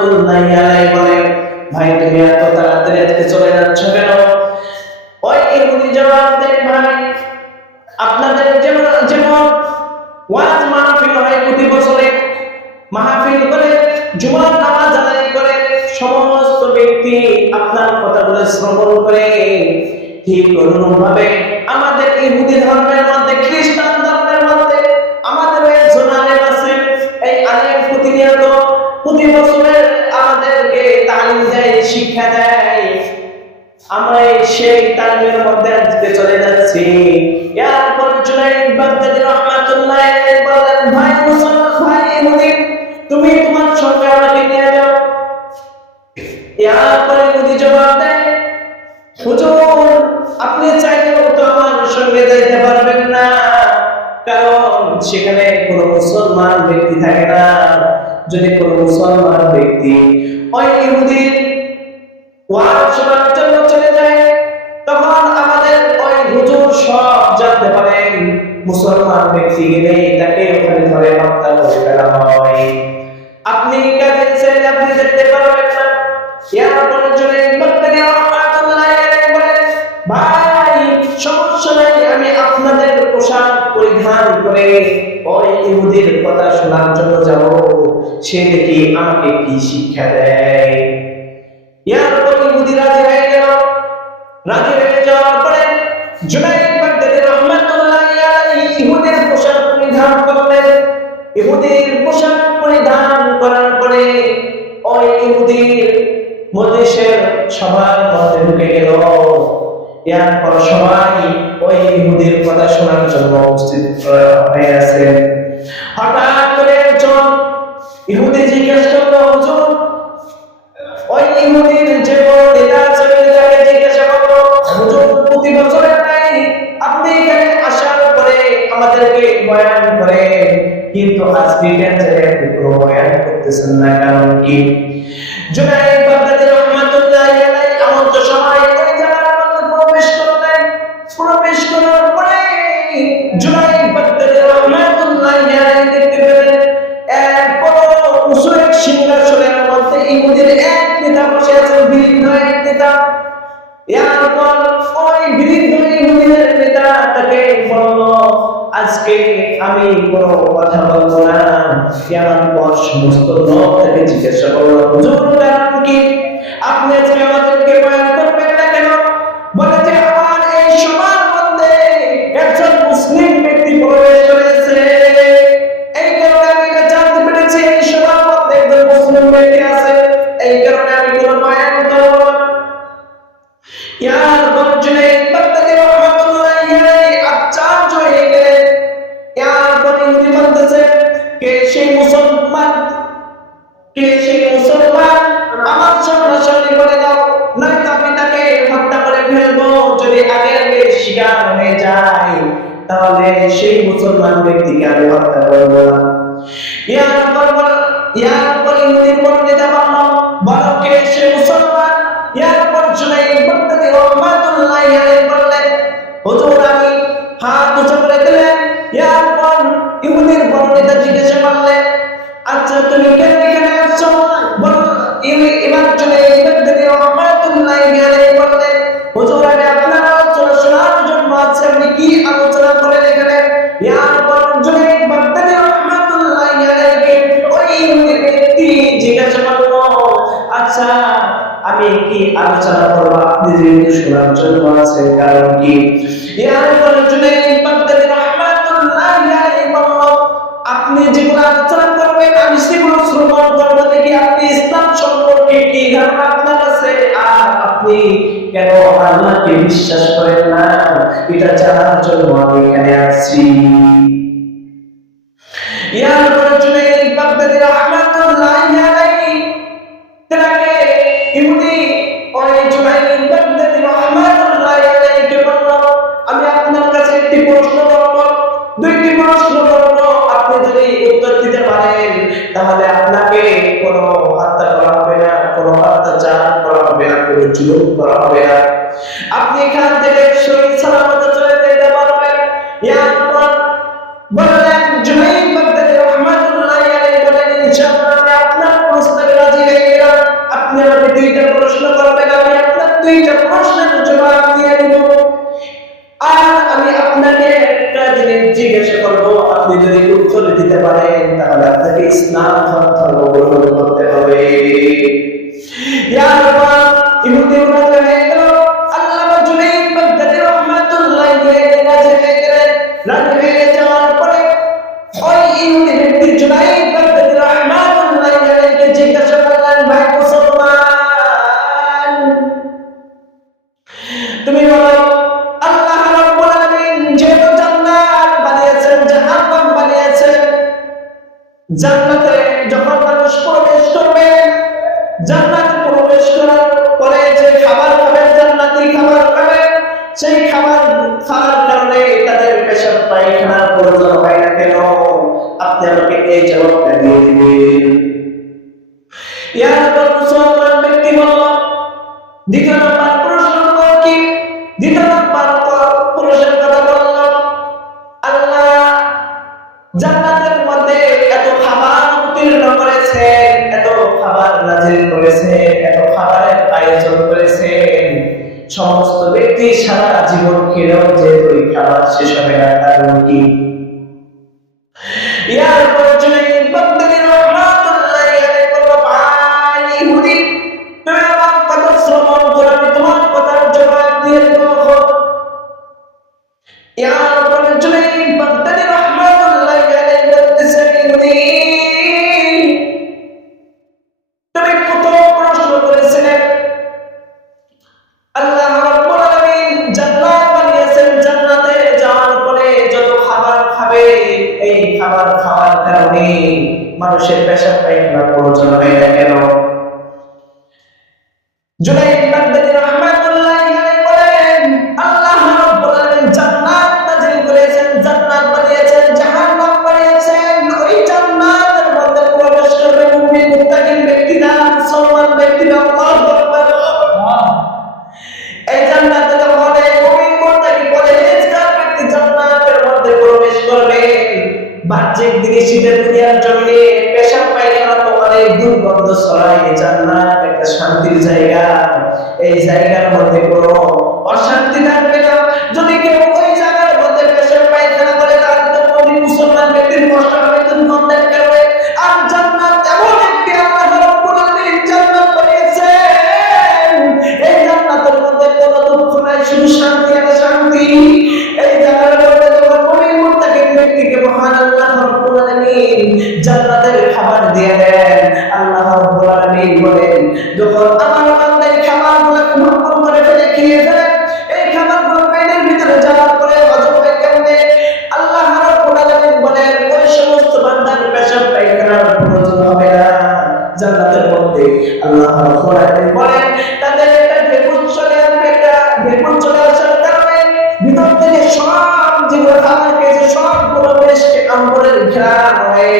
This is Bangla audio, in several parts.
রাহমাতুল্লাহি আলাইহি বলেন, ভাই তুমি এত তাড়াতাড়ি আজকে চলে যাচ্ছ কেন? ওই ইহুদি জবাব দেয়, ভাই আপনাদের যেমন যেমন ওয়াজ মাহফিল হয় প্রতি বছরে, মাহফিল করে জুমার নামাজ আদায় করে সমস্ত ব্যক্তি আপনার কথাগুলো শ্রবণ করে, ঠিক অনুরূপভাবে আমাদের ইহুদি ধর্মের মধ্যে, খ্রিস্টান ধর্মের মধ্যে আমাদের একজন আলেম আছে। এই আলেম প্রতিনিয়ত প্রতি বছরে আমাদেরকে তালিম দেয়, শিক্ষা দেয়। আমরা সেই তালিমের মধ্যে আজকে চলে যাচ্ছি। এরপর জুনাইদ বাগদাদী রাহমাতুল্লাহ আলাইহি বলেন, ভাই মুসলমান, ভাই ইহুদি, তুমি তোমার সঙ্গে আমাকে নিয়ে যাও। এরপর ইহুদি জবাব দেয়, হুজুর আপনি চাইলেও তো আমার সঙ্গে যাইতে পারবেন না, কারণ সেখানে কোনো মুসলমান ব্যক্তি থাকে না। যদি কোনো মুসলমান ব্যক্তি ওই ইহুদির ওয়াজ শোনার জন্য চলে যায়, তখন আমাদের ওই হুজুর সব জানতে পারেন। মুসলমান ব্যক্তি গেলে তাকে ওখানে ধরে হত্যা করে ফেলা হয়। আপনি কাজে চাইলে আপনি যেতে পারবেন না। এরপরে জুনাইদ বাগদাদী রাহমাতুল্লাহি আলাইহি বলেন, ভাই সমস্যা নাই, আমি আপনাদের পোশাক পরিধান করে ওই ইহুদির কথা শোনার জন্য যাব, সে দেখি আমাকে কি শিক্ষা দেয়। এরপর ইহুদি রাজি হয়ে গেল। রাজি হয়ে যাওয়ার পরে জুনাইদ বাগদাদী রাহমাতুল্লাহি আলাইহি ইহুদির পোশাক পরিধান করলেন। ইহুদির পোশাক পরিধান করার পরে ওই ইহুদির মজলিসের সবার মধ্যে ঢুকে গেল। এরপর সবাই ওই ইহুদির কথা শোনার জন্য উপস্থিত হয়ে আছে। হঠাৎ করে একজন ইহুদি জিজ্ঞেস করলো, হুজুর ওই ইহুদির যে বড় নেতা আছে তাকে জিজ্ঞাসা করলো, হুজুর প্রতি বছরের নাই আপনি এখানে আসার পরে আমাদেরকে বয়ান করে, কিন্তু আজকে কেন আপনি কোনো বয়ান করতেছেন না, কারণ কি? জুনাইদ বাগদাদী রাহমাতুল্লাহি আলাইহি আমন্ত্রিত সবাই ওই জায়গার মধ্যে প্রবেশ করলেন। প্রবেশ করার পরে জুনাইদ বাগদাদী রাহমাতুল্লাহি আলাইহি দেখতে পেলেন এক বড় উঁচু এক সিংহাসনের মধ্যে ইহুদির এক নেতা বসে আছেন, বৃদ্ধ এক নেতা। এরপর ওই বৃদ্ধ ইহুদির নেতা তাকে বলল, আজকে আমি কোনো কথা বলবো না। এরপর সমস্ত লোক তাকে জিজ্ঞাসা করলো, হুজুর কারণ কি? আপনি আজকে আমাদেরকে বয়ান করবেন না কেন? বলে যে আমার এই সবার মধ্যে একজন মুসলিম ব্যক্তি প্রবেশ করেছে, এই কারণে আমি এটা জানতে পেরেছি এই সবার মধ্যে একজন মুসলিম ব্যক্তি আছে, এই কারণে আমি কোনো বয়ান করব না। এরপর জুনাইদ বাগদাদী রাহমাতুল্লাহি আলাইহি আশ্চর্য হয়ে গেলেন। এরপর ইহুদি বলতেছে, কে সেই মুসলমান? কে সেই মুসলমান? আমার সামনাসামনি বলে দাও, নয়তো আমি তাকে হত্যা করে ফেলবো। যদি আগে আগে শিকার হয়ে যায় তাহলে সেই মুসলমান ব্যক্তিকে আমি হত্যা করব না। এরপর ইহুদির পণ্ডিতা বলল, বলো কে সে মুসলমান? এরপর জুনাইদ বাগদাদী রাহমাতুল্লাহি আলাইহি বললেন, হুজুর আমি। হাত উঁচু করে দিলেন। এরপর ইহুদির পণ্ডিতা জিজ্ঞাসা করলেন, আচ্ছা তুমি কেন এখানে আসছো? এবার জুনাইদ বাগদাদী রাহমাতুল্লাহি আলাইহি বললেন, হুজুর আমি আপনার আলোচনা শোনার জন্য আছি, আপনি কি আলোচনা করেন এখানে? এরপর জুনাইদ বাগদাদী রাহমাতুল্লাহি আলাইহি ওই ইহুদি ব্যক্তি জিজ্ঞাসা করলো, আচ্ছা আমি কি আলোচনা করব, আপনি যেহেতু শোনার জন্য আছেন, কারণ কি? এরপর জুনাইদ বাগদাদী রাহমাতুল্লাহি আলাইহি বলল, আপনি যেগুলো আলোচনা করবেন আমি সেগুলো শ্রবণ করব, দেখি আপনি ইসলাম সম্পর্কে কি ধারণা আপনার আছে, আর আপনি কেন আল্লাহকে বিশ্বাস করেন না, এটা জানার জন্য আমি এখানে আসছি। এরপর জুনাইদ বাগদাদী রাহমাতুল্লাহি আলাইহি তাকে ইহুদি ওই জুনাইদ বাগদাদী রাহমাতুল্লাহি আলাইহি বলল, আমি আপনার কাছে একটি প্রশ্ন করব, দুইটি প্রশ্ন করব, আপনি যদি উত্তর দিতে পারেন তাহলে আপনাকে কোনো হত্যা করা হবে না, কোনো অত্যাচার করা হবে না, কোনো জুলুম করা হবে না, আপনি এখান থেকে সহিহ সালামতে চলে যেতে পারবেন। এরপর বললেন জুনাইদ বাগদাদী রাহমাতুল্লাহি আলাইহি বলেন, ইনশাআল্লাহ আমি আপনার প্রস্তাবে রাজি হয়ে ভাই মুসলমান, তুমি বলো আল্লাহ রাব্বুল আলামিন যেহেতু জান্নাত বানিয়েছেন, জাহান্নাম বানিয়েছেন, জান্নাতে যখন মানুষ প্রবেশ করবে, জান্নাতে প্রবেশ করার পরে যে খাবার খাবে, জান্নাতি খাবার খাবে, সেই খাবার খাওয়ার কারণে তাদের পেশাব পায়খানার প্রয়োজন হয় না কেন? আপনি আমাকে এই জবাবটা দিয়ে দিবেন। ইয়ার মুসলমান ব্যক্তি বলল, দ্বিতীয় নম্বর প্রশ্ন কি? দ্বিতীয় নম্বর প্রশ্নের কথা বলল, আল্লাহ জান্নাতের মধ্যে এত খাবার উৎপন্ন করেছেন, এত খাবার নাজিল করেছেন, এত খাবারের আয়োজন করেছেন, সমস্ত ব্যক্তি সারা জীবন খেলেও যে ওই খাবার শেষ হবে না, কারণ কি? ইয়ার পরে জুনাইদ বাগদাদী রাহমাতুল্লাহি আলাইহি বলল, ভাই ইহুদি, তুমি আমার কথা শ্রবণ করো, আমি তোমার কথার জবাব দিয়ে দেব। ইয়ার পরে জুনাইদ বাগদাদী রাহমাতুল্লাহি আলাইহি বলতেছেন, ইহুদি, তুমি কত প্রশ্ন করেছিলেন? আল্লাহ রাব্বুল আলামিন জান্নাত বানিয়েছেন, জান্নাতে যাওয়ার পরে যত খাবার খাবে, এই খাবার খাওয়ার কারণে মানুষের পেশাব পায়খানার প্রয়োজন হয় না কেন? জুনাইদ বাগদাদী রাহমাতুল্লাহি আলাইহি বলেন, আল্লাহ রাব্বুল আলামিন জান্নাত নাযিল করেছেন, জান্নাত বানিয়েছেন, জাহান্নাম বানিয়েছেন। ওই জান্নাতের মধ্যে প্রবেশ করবে মুমিন মুত্তাকিন ব্যক্তিরা, মুসলমান ব্যক্তিরা। আল্লাহু আকবার। এই জান্নাতে যখন এই মুমিন মুত্তাকি পরহেজগার ব্যক্তি জান্নাতের মধ্যে প্রবেশ করবে, বাহ্যিক দৃষ্টিতে দুনিয়ার জমিনে পেশাব পায়খানা তো অনেক দুর্গন্ধ ছড়ায়। জান্নাত একটা শান্তির জায়গা, এই জায়গার মধ্যে কোনো অশান্তি থাকবে না। যদি কেউ ওই জায়গার মধ্যে পেশাব পায়খানা করে, তাহলে তো মুমিন মুসলমান ব্যক্তির কষ্ট হবে দুর্গন্ধের কারণে। আর জান্নাত এমন একটি আল্লাহ রাব্বুল আলামিন জান্নাত বানিয়েছেন, এই জান্নাতের মধ্যে কোনো দুঃখ নাই, শুধু শান্তি আর শান্তি। এই জায়গার মধ্যে যখন মুমিন মুত্তাকিন ব্যক্তিকে মহান আল্লাহ রাব্বুল আলামিন জান্নাতের খাবার দিয়ে দেন, আল্লাহ রাব্বুল আলামিন বলেন, যখন আমার বান্দা এই খাবারগুলো গ্রহণ করে ফেলে, খেয়ে ফেলে, এই খাবারগুলো পেটের ভিতরে যাওয়ার পরে হজম হয় কেমনে? আল্লাহ রাব্বুল আলামিন বলেন, ওই সমস্ত বান্দার পেশাব পায়খানার প্রয়োজন হবে না জান্নাতের মধ্যে। আল্লাহ রাব্বুল আলামিন বলেন, তাদের একটা ভেপুর চলে আসবে, একটা ভেপুর চলে আসার কারণে ভিতর থেকে সব যেগুলো খাবার খেয়েছে সবগুলো বেশকে আম্বরের ঘ্রাণ হয়ে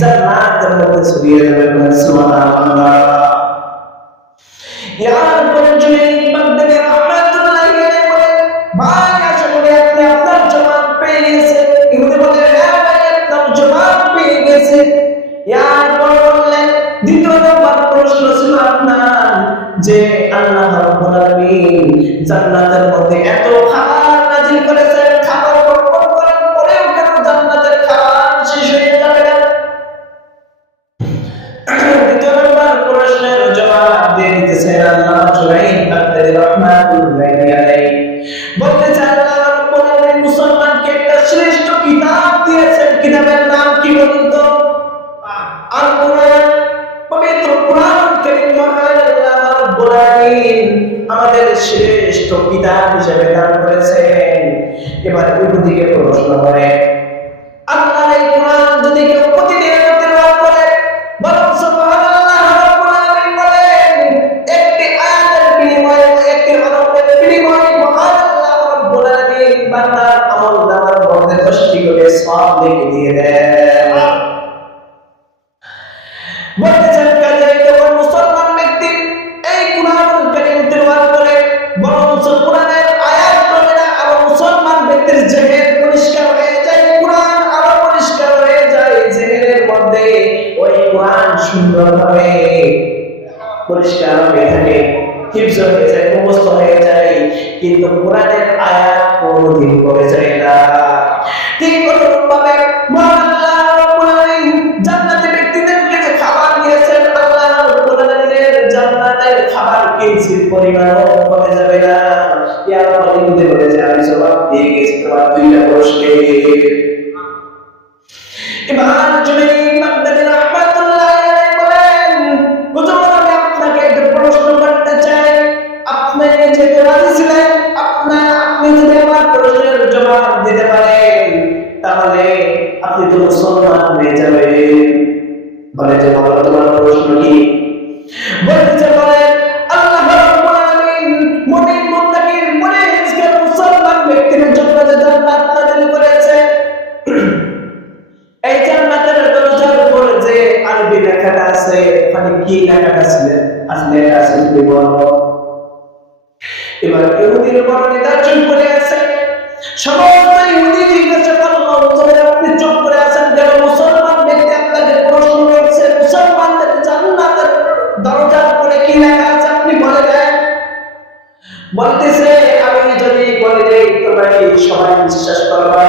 জান্নাতের মধ্যে ছড়িয়ে যাবে। সুবহানাল্লাহ। ইয়ার পরে জুনাইদ বাগদাদী রাহমাতুল্লাহি আলাইহি বলেন, ভাই আশা করি আপনি আপনার জবাব পেয়ে গেছেন। ইহুদি বলে, হ্যাঁ ভাই, আপনার জবাব পেয়ে গেছে। ইয়ার পরে বললেন, দ্বিতীয় নম্বর প্রশ্ন ছিল আপনার, যে আল্লাহ রাব্বুল আলামিন জান্নাতের মধ্যে এত খাবার নাযিল করেছেন, খাবার বর্ষণ করার পরেও কেন জান্নাতের খাবার শেষ হয়ে যাবে না? দ্বিতীয় নম্বর প্রশ্নের জবাব দিয়ে দিতেছেন আল্লাহ জুনাইদ বাগদাদী রাহমাতুল্লাহি আলাইহি। বলতেছে, আল্লাহ রাব্বুল আলামিন মুসলমানকে একটা শ্রেষ্ঠ কিতাব দিয়েছেন। কিতাবের নাম কি বলুন তো? আল কোরআন। পবিত্র কোরআন কারীম মহান আল্লাহ রাব্বুল আলামিন আমাদের শ্রেষ্ঠ কিতাব হিসেবে দান করেছেন। এবার ইহুদিকে প্রশ্ন করে, আল্লাহর এই কোরআন যদি কেউ প্রতিদিন তেলাওয়াত করে, বলুন সুবহানাল্লাহ। রাব্বুল আলামিন বলেন, একটি আয়াতের বিনিময়ে, একটি হরফের বিনিময়ে মহান আল্লাহ রাব্বুল আলামিন বান্দার আমলনামার মধ্যে 10টি করে সওয়াব লিখে দিয়ে দেন। বলতেছেন, কাজে যখন মুসলমান ব্যক্তি এই কোরআনুল কারীম তেলাওয়াত করে, বরং কোরআনের আয়াত পড়ে না, আর মুসলমান ব্যক্তির জেহেন পরিষ্কার হয়ে যায়, কোরআন আরো পরিষ্কার হয়ে যায়। জেহেনের মধ্যে ওই কোরআন সুন্দরভাবে পরিষ্কার হয়ে থাকে, হিফজ হয়ে যায়, মুখস্থ হয়ে যায়, কিন্তু কোরআনের আয়াত কোনোদিন পড়ে যায় না। ঠিক অনুরূপভাবে মহান আল্লাহ রাব্বুল আলামিন জান্নাতি ব্যক্তিদেরকে যে খাবার দিয়েছেন, আল্লাহ রাব্বুল আলামিনের জান্নাতের খাবার কিঞ্চিৎ পরিমাণও কমে যাবে না। ইয়ার পরে ইহুদি বলে যে, আমি জবাব দিয়ে গেছি তোমার দুইটা প্রশ্নের। এবার জুনাইদ বাগদাদী রাহমাতুল্লাহি আলাইহি বলেন, হুজুর আমি আসলে আসলে এটা আসলে কি বলবো। এবার ইহুদির বড় নেতা চুপ করে আছে। সমস্ত ইহুদি জিজ্ঞাসা করলো, হুজুর আপনি চুপ করে আছেন কেন? মুসলমান ব্যক্তি আপনাকে প্রশ্ন করছে, মুসলমানদের জান্নাতের দরজার উপরে কি লেখা আছে আপনি বলে দেন। বলতেছে আমি যদি বলে দেই তোমরা কি সবাই বিশ্বাস করবা?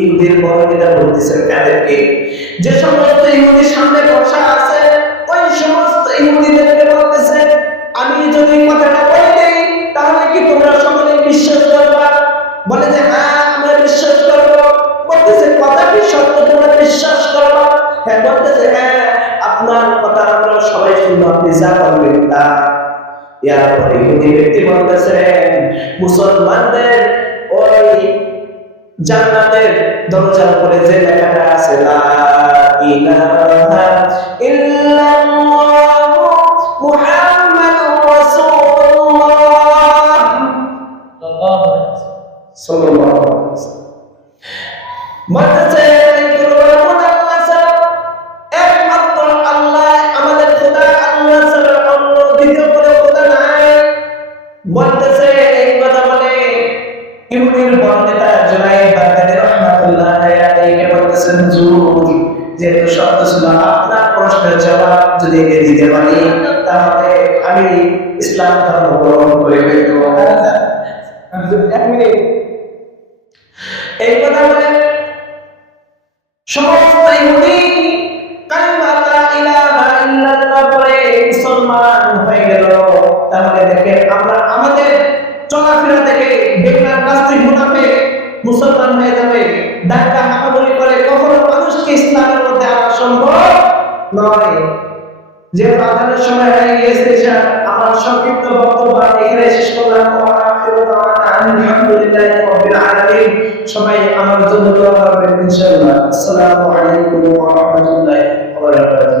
ইহুদির বড় নেতা বলতেছে তাদেরকে, যে সমস্ত ইহুদি সামনে বসা আছে ওই সমস্ত ইহুদিদেরকে বলতেছে আমি যদি কথাটা বলে দেই তাহলে কি তোমরা সকলে বিশ্বাস করবা? বলে যে হ্যাঁ আমরা বিশ্বাস করব। বলতেছে কথা কি সত্য, তোমরা বিশ্বাস করবা? হ্যাঁ। বলতেছে হ্যাঁ আপনার কথা আমরা সবাই শুনবো, আপনি যা বলবেন তা। এরপরে ইহুদি ব্যক্তি বলতেছেন মুসলমানদের ওই জান্নাতের দরজার উপরে যে লেখাটা আছে লা ইলাহা ইল্লাল্লাহু মুহাম্মাদুর রাসূলুল্লাহ সাল্লাল্লাহু আলাইহি ওয়াসাল্লাম। বলতেছে একমাত্র আল্লাহ আমাদের খোদা, আল্লাহ ছাড়া অন্য দ্বিতীয় কোনো খোদা নাই। বলতেছে এই কথা বলে ইহুদির বড় নেতা জুনাইদ বাগদাদী রাহমাতুল্লাহ আলাইহি বলতেছেন হুজুর যেহেতু শব্দ ছিল আপনার প্রশ্নের জবাব যদি দিতে পারি তাহলে আমি ইসলাম ধর্ম গ্রহণ করে ফেলবো। এক মিনিট। এই কথা বলে সমস্ত ইহুদি কালিমা লা ইলাহা ইল্লাল্লাহ পড়ে মুসলমান হয়ে গেল। তাহলে দেখেন আমরা আমাদের চলাফেরা থেকে বেকার নাস্তিক মুনাফিক মুসলমান হয়ে যাবে, ডাক্কা হাঁকাবুড়ি করে কখনো মানুষকে ইসলামের মধ্যে আনা সম্ভব নয়। যে আযানের সময় হয়ে গিয়েছে, আমার সংক্ষিপ্ত বক্তব্য এখানে শেষ করলাম। আলহামদুলিল্লাহি রাব্বিল আলামিন। সবাই আমার জন্য দোয়া করবেন ইনশাআল্লাহ। আসসালামু আলাইকুম ওয়া রাহমাতুল্লাহি ওয়া বারাকাতুহু।